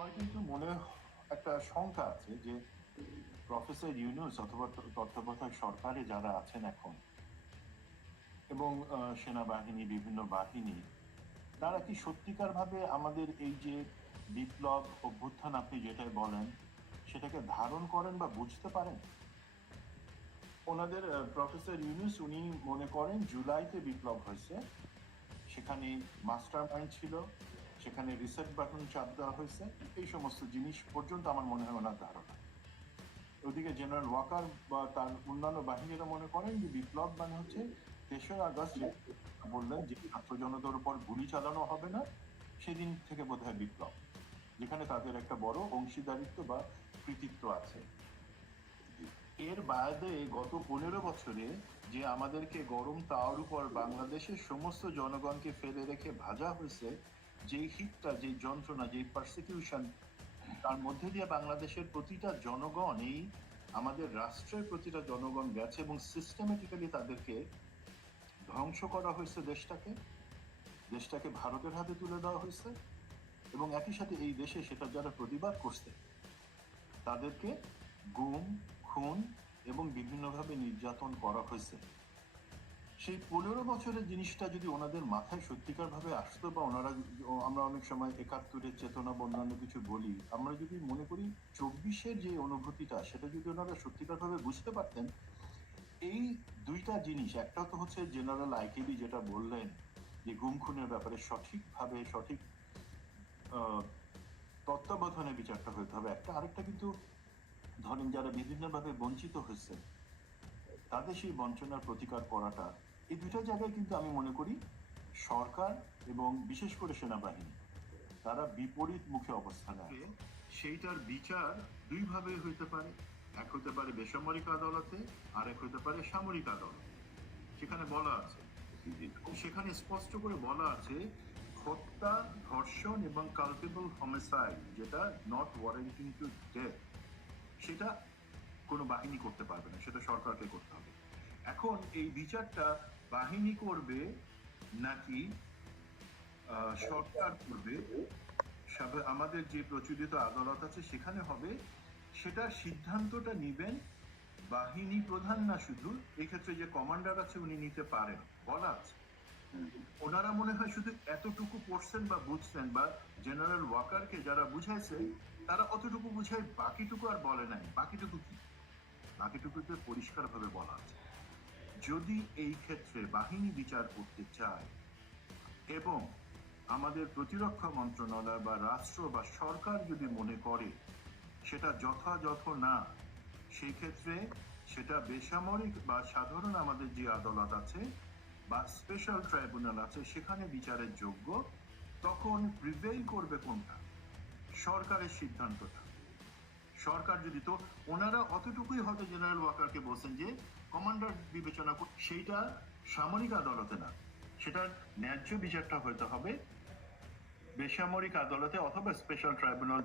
আমার কিন্তু মনে একটা শঙ্কা আছে যে প্রফেসর ইউনূস অথবা তত্ত্বাবধায়ক সরকারে যারা আছেন এখন এবং সেনাবাহিনী বিভিন্ন বাহিনী তারা কি সত্যিকার ভাবে আমাদের এই যে বিপ্লব অভ্যুত্থান আপনি যেটাই বলেন সেটাকে ধারণ করেন বা বুঝতে পারেন? ওনাদের প্রফেসর ইউনূস উনি মনে করেন জুলাইতে বিপ্লব হয়েছে, সেখানে মাস্টার মাইন্ড ছিল, সেখানে রিসেট বাটন চাপ দেওয়া হয়েছে, এই সমস্ত জিনিস পর্যন্ত আমার মনে হয় ওনার ধারণা। ওদিকে জেনারেল ওয়াকার বা তার অন্যান্য বাহিনীরা মনে করেন যে বিপ্লব মানে হচ্ছে ৩রা আগস্ট বললেন যে ছাত্র জনতার উপর গুলি চালানো হবে না, সেদিন থেকে বোধহয় বিপ্লব, যেখানে তাদের একটা বড় অংশীদারিত্ব বা কৃতিত্ব আছে। এর বাদে গত ১৫ বছরে যে আমাদেরকে গরম তাওয়ার উপর বাংলাদেশের সমস্ত জনগণকে ফেলে রেখে ভাজা হয়েছে, যেই হিটটা, যেই যন্ত্রণা, যেই পারসিকিউশন, তার মধ্যে দিয়ে বাংলাদেশের প্রতিটা জনগণ, এই আমাদের রাষ্ট্রের প্রতিটা জনগণ গেছে এবং সিস্টেমেটিক্যালি তাদেরকে ধ্বংস করা হয়েছে, দেশটাকে ভারতের হাতে তুলে দেওয়া হয়েছে এবং একই সাথে এই দেশে সেটা যারা প্রতিবাদ করছে তাদেরকে গুম, খুন এবং বিভিন্নভাবে নির্যাতন করা হয়েছে। সেই ১৫ বছরের জিনিসটা যদি ওনাদের মাথায় সত্যিকার ভাবে আসতো বা ওনারা, আমরা অনেক সময় ৭১-এর চেতনা বা অন্যান্য কিছু বলি, আমরা যদি মনে করি ২৪-এর যে অনুভূতিটা সেটা যদি ওনারা সত্যিকার ভাবে বুঝতে পারতেন, এই দুইটা জিনিস, একটা তো হচ্ছে জেনারেল আইকেবি যেটা বললেন যে গুম খুনের ব্যাপারে সঠিকভাবে সঠিক তত্ত্বাবধানে বিচারটা হতে হবে একটা, আরেকটা কিন্তু ধরেন যারা বিভিন্নভাবে বঞ্চিত হয়েছে তাদের সেই বঞ্চনার প্রতিকার করাটা, এই দুইটা জায়গায় কিন্তু আমি মনে করি সরকার এবং বিশেষ করে সেনাবাহিনী তারা বিপরীত মুখে অবস্থান নেয়। সেইটার বিচার দুইভাবে হইতে পারে, এক হতে পারে বেসামরিক আদালতে, আর এক হতে পারে সামরিক আদালত। সেখানে বলা আছে, সেখানে স্পষ্ট করে বলা আছে হত্যা, ধর্ষণ এবং কালপেবল হোমিসাইড, যেটা নট ওয়ারেন্টিং টু ডেথ, সেটা কোনো বাহিনী করতে পারবে না, সেটা সরকারকে করতে হবে। এখন এই বিচারটা বাহিনী করবে নাকি সরকার করবে, আমাদের যে প্রচলিত আদালত আছে সেখানে হবে, সেটার সিদ্ধান্তটা নিবেন বাহিনী প্রধান না, শুধু এক্ষেত্রে যে কমান্ডার আছে উনি নিতে পারেন, বলা আছে। ওনারা মনে হয় শুধু এতটুকু পড়ছেন বা বুঝছেন, বা জেনারেল ওয়াকারকে যারা বুঝাইছে তারা অতটুকু বুঝায়, বাকিটুকু আর বলে নাই। বাকিটুকু কি? বাকিটুকুতে পরিষ্কার ভাবে বলা আছে যদি এই ক্ষেত্রে বাহিনী বিচার করতে চায় এবং আমাদের প্রতিরক্ষা মন্ত্রণালয় বা রাষ্ট্র বা সরকার যদি মনে করে সেটা যথাযথ না, সেই ক্ষেত্রে সেটা বেসামরিক বা সাধারণ আমাদের যে আদালত আছে বা স্পেশাল ট্রাইব্যুনাল আছে সেখানে বিচারের যোগ্য, তখন প্রিভেইল করবে কোনটা? সরকারের সিদ্ধান্তটা। সরকার যদি, তো ওনারা অতটুকুই হয়তো জেনারেল ওয়াকারকে বলছেন যে কমান্ডার বিবেচনা, সেইটা সামরিক আদালতে না, সেটার ন্যায্য বিচারটা হতে হবে বেসামরিক আদালতে অথবা স্পেশাল ট্রাইব্যুনাল।